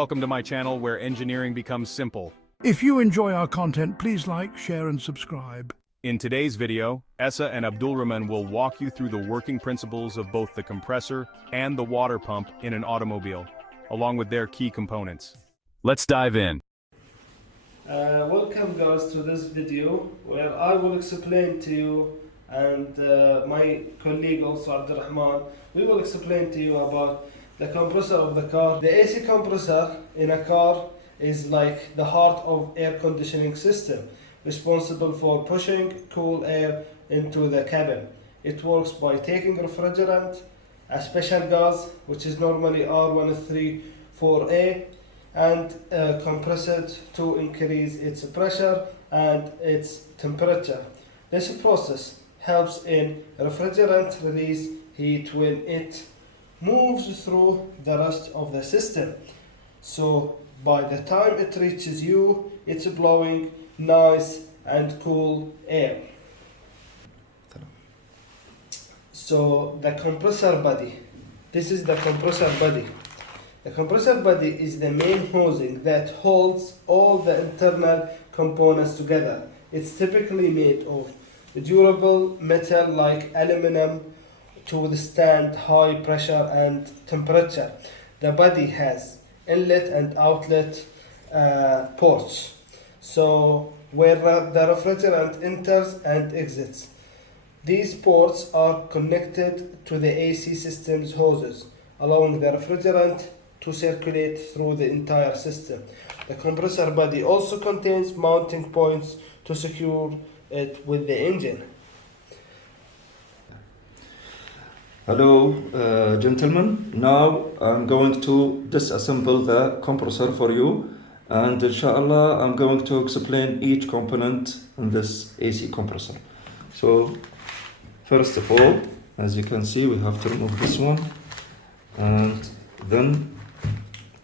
welcome to my channel where engineering becomes simple. If you enjoy our content, please like, share and subscribe. In today's video, Essa and Abdulrahman will walk you through the working principles of both the compressor and the water pump in an automobile, along with their key components. Let's dive in. Welcome guys to this video where I will explain to you and my colleague also Abdulrahman, we will explain to you about the compressor of the car. The AC compressor in a car is like the heart of air conditioning system, responsible for pushing cool air into the cabin. It works by taking refrigerant, a special gas which is normally R134A, and compress it to increase its pressure and its temperature. This process helps in refrigerant release heat when it moves through the rest of the system. So by the time it reaches you, it's blowing nice and cool air. So the compressor body, this is the compressor body. The compressor body is the main housing that holds all the internal components together. It's typically made of durable metal like aluminum to withstand high pressure and temperature. The body has inlet and outlet ports, so where the refrigerant enters and exits. These ports are connected to the AC system's hoses, allowing the refrigerant to circulate through the entire system. The compressor body also contains mounting points to secure it with the engine. Hello gentlemen, now I'm going to disassemble the compressor for you, and inshallah I'm going to explain each component in this AC compressor. So first of all, as you can see, we have to remove this one, and then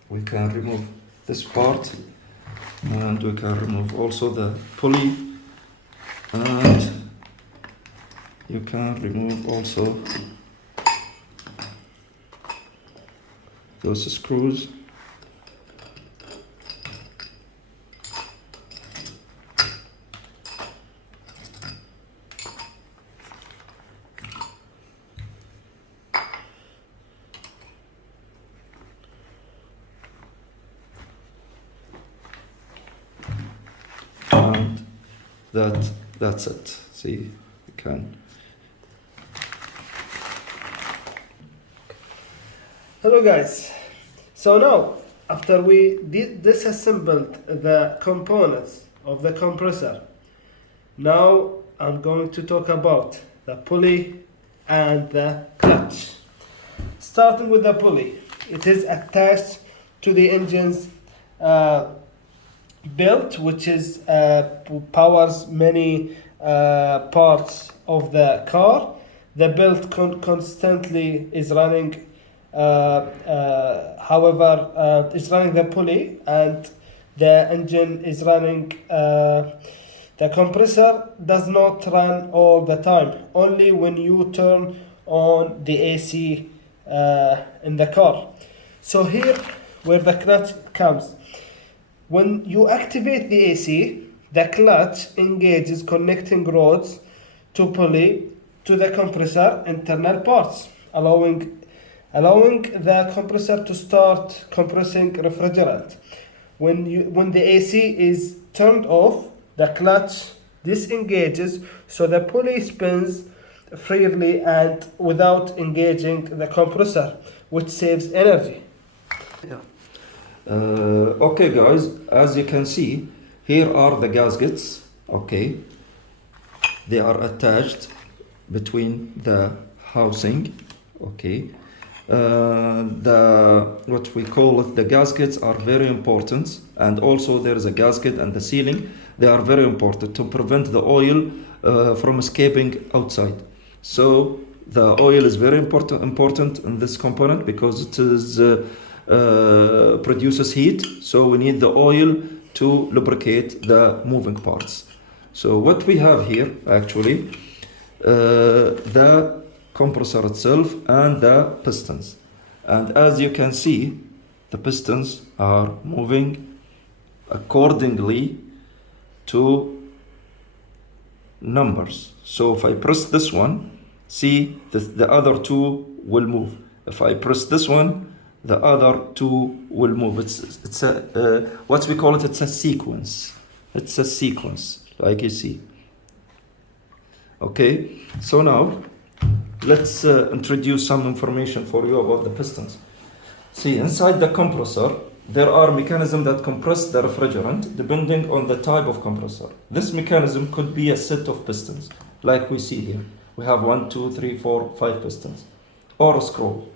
we can remove this part, and we can remove also the pulley, and you can remove also those screws. And that's it. See, you can. Hello guys, so now after we disassembled the components of the compressor, now I'm going to talk about the pulley and the clutch. Starting with the pulley, it is attached to the engine's belt, which is powers many parts of the car. The belt constantly is running. However, it's running the pulley, and the engine is running. The compressor does not run all the time, only when you turn on the AC in the car. So here where the clutch comes. When you activate the AC, the clutch engages connecting rods to pulley to the compressor internal parts, allowing the compressor to start compressing refrigerant. When the AC is turned off, the clutch disengages, so the pulley spins freely and without engaging the compressor, which saves energy. Yeah. Okay guys, as you can see, here are the gaskets. Okay, they are attached between the housing. Okay, what we call it, the gaskets are very important, and also there is a gasket and the sealing. They are very important to prevent the oil from escaping outside. So the oil is very important in this component because it is produces heat, so we need the oil to lubricate the moving parts. So what we have here actually, the compressor itself and the pistons, and as you can see the pistons are moving accordingly to numbers. So if I press this one, see the other two will move. If I press this one, the other two will move. It's a what we call it. It's a sequence. It's a sequence, like you see. Okay. So now let's introduce some information for you about the pistons. See, inside the compressor, there are mechanisms that compress the refrigerant depending on the type of compressor. This mechanism could be a set of pistons, like we see here. We have 1, 2, 3, 4, 5 pistons, or a scroll.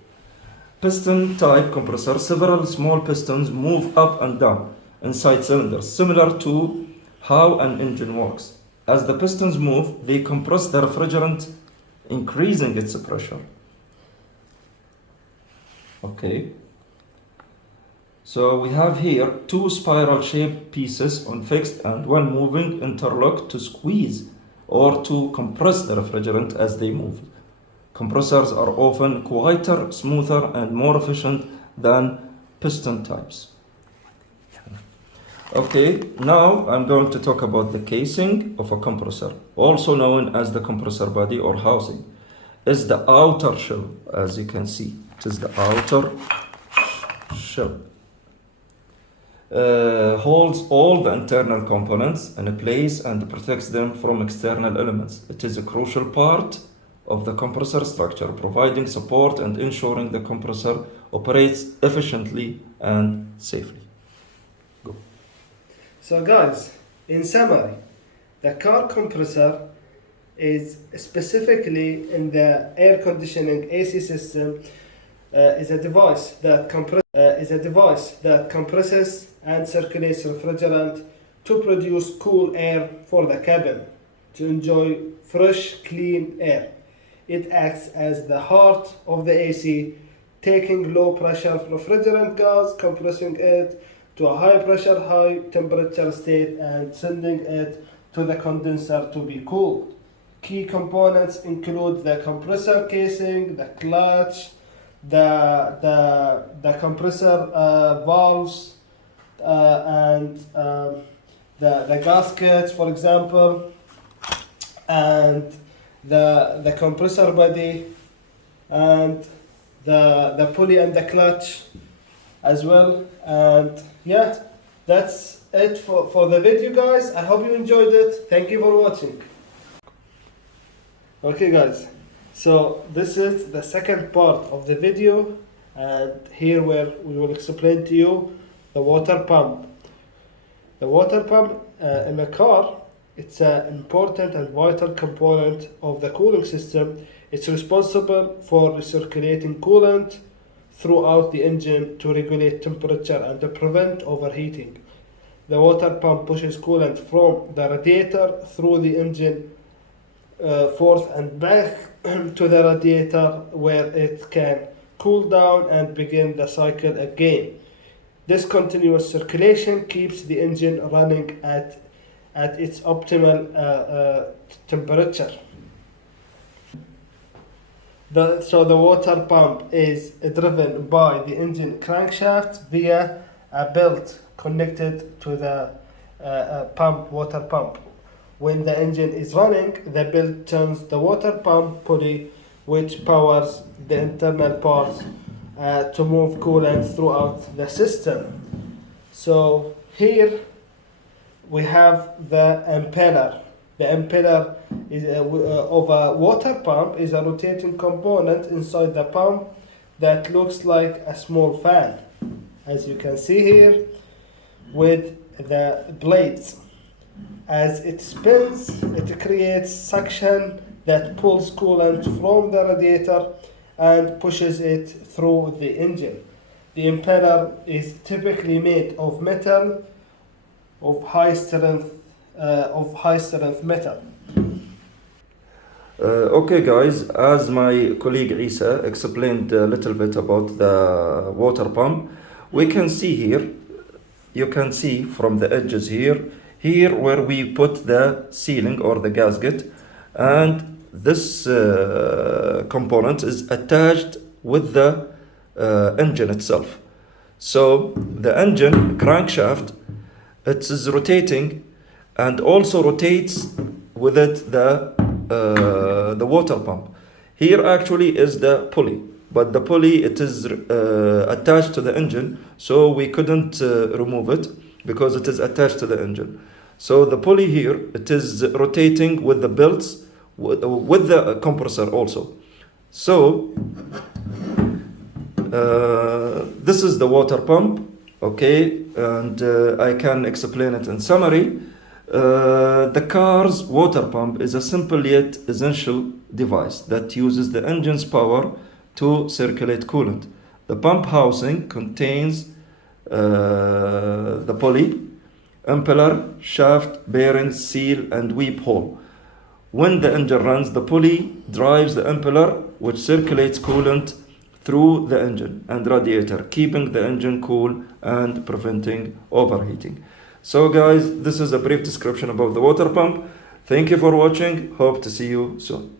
Piston type compressor, several small pistons move up and down inside cylinders, similar to how an engine works. As the pistons move, they compress the refrigerant, increasing its pressure. Okay. So we have here two spiral-shaped pieces on fixed and one moving interlock to squeeze or to compress the refrigerant as they move. Compressors are often quieter, smoother, and more efficient than piston types. Okay, now I'm going to talk about the casing of a compressor, also known as the compressor body or housing. Is the outer shell, as you can see. It is the outer shell. Holds all the internal components in place and protects them from external elements. It is a crucial part of the compressor structure, providing support and ensuring the compressor operates efficiently and safely. Go. So guys, in summary, the car compressor is specifically in the air conditioning AC system is a device that compresses and circulates refrigerant to produce cool air for the cabin to enjoy fresh, clean air. It acts as the heart of the AC, taking low pressure refrigerant gas, compressing it to a high pressure, high temperature state and sending it to the condenser to be cooled. Key components include the compressor casing, the clutch, the compressor valves, and the gaskets, for example, and the compressor body, and the pulley and the clutch as well. And yeah, that's it for the video, guys. I hope you enjoyed it. Thank you for watching. Okay guys, so this is the second part of the video, and here where we will explain to you the water pump. The water pump in a car, it's an important and vital component of the cooling system. It's responsible for recirculating coolant throughout the engine to regulate temperature and to prevent overheating. The water pump pushes coolant from the radiator through the engine forth and back to the radiator, where it can cool down and begin the cycle again. This continuous circulation keeps the engine running at its optimal temperature. So the water pump is driven by the engine crankshaft via a belt connected to the water pump. When the engine is running, the belt turns the water pump pulley, which powers the internal parts to move coolant throughout the system. So here we have the impeller. The impeller is of a water pump is a rotating component inside the pump that looks like a small fan, as you can see here, with the blades. As it spins, it creates suction that pulls coolant from the radiator and pushes it through the engine. The impeller is typically made of metal, of high strength metal. Okay guys, as my colleague Isa explained a little bit about the water pump, we can see here, you can see from the edges here where we put the sealing or the gasket, and this component is attached with the engine itself. So the engine crankshaft, it is rotating, and also rotates with it the water pump. Here actually is the pulley, but the pulley, it is attached to the engine, so we couldn't remove it because it is attached to the engine. So the pulley here, it is rotating with the belts, with the compressor also. So this is the water pump, okay, and I can explain it in summary. The car's water pump is a simple yet essential device that uses the engine's power to circulate coolant. The pump housing contains the pulley, impeller, shaft, bearing, seal, and weep hole. When the engine runs, the pulley drives the impeller, which circulates coolant through the engine and radiator, keeping the engine cool and preventing overheating. So guys, this is a brief description about the water pump. Thank you for watching. Hope to see you soon.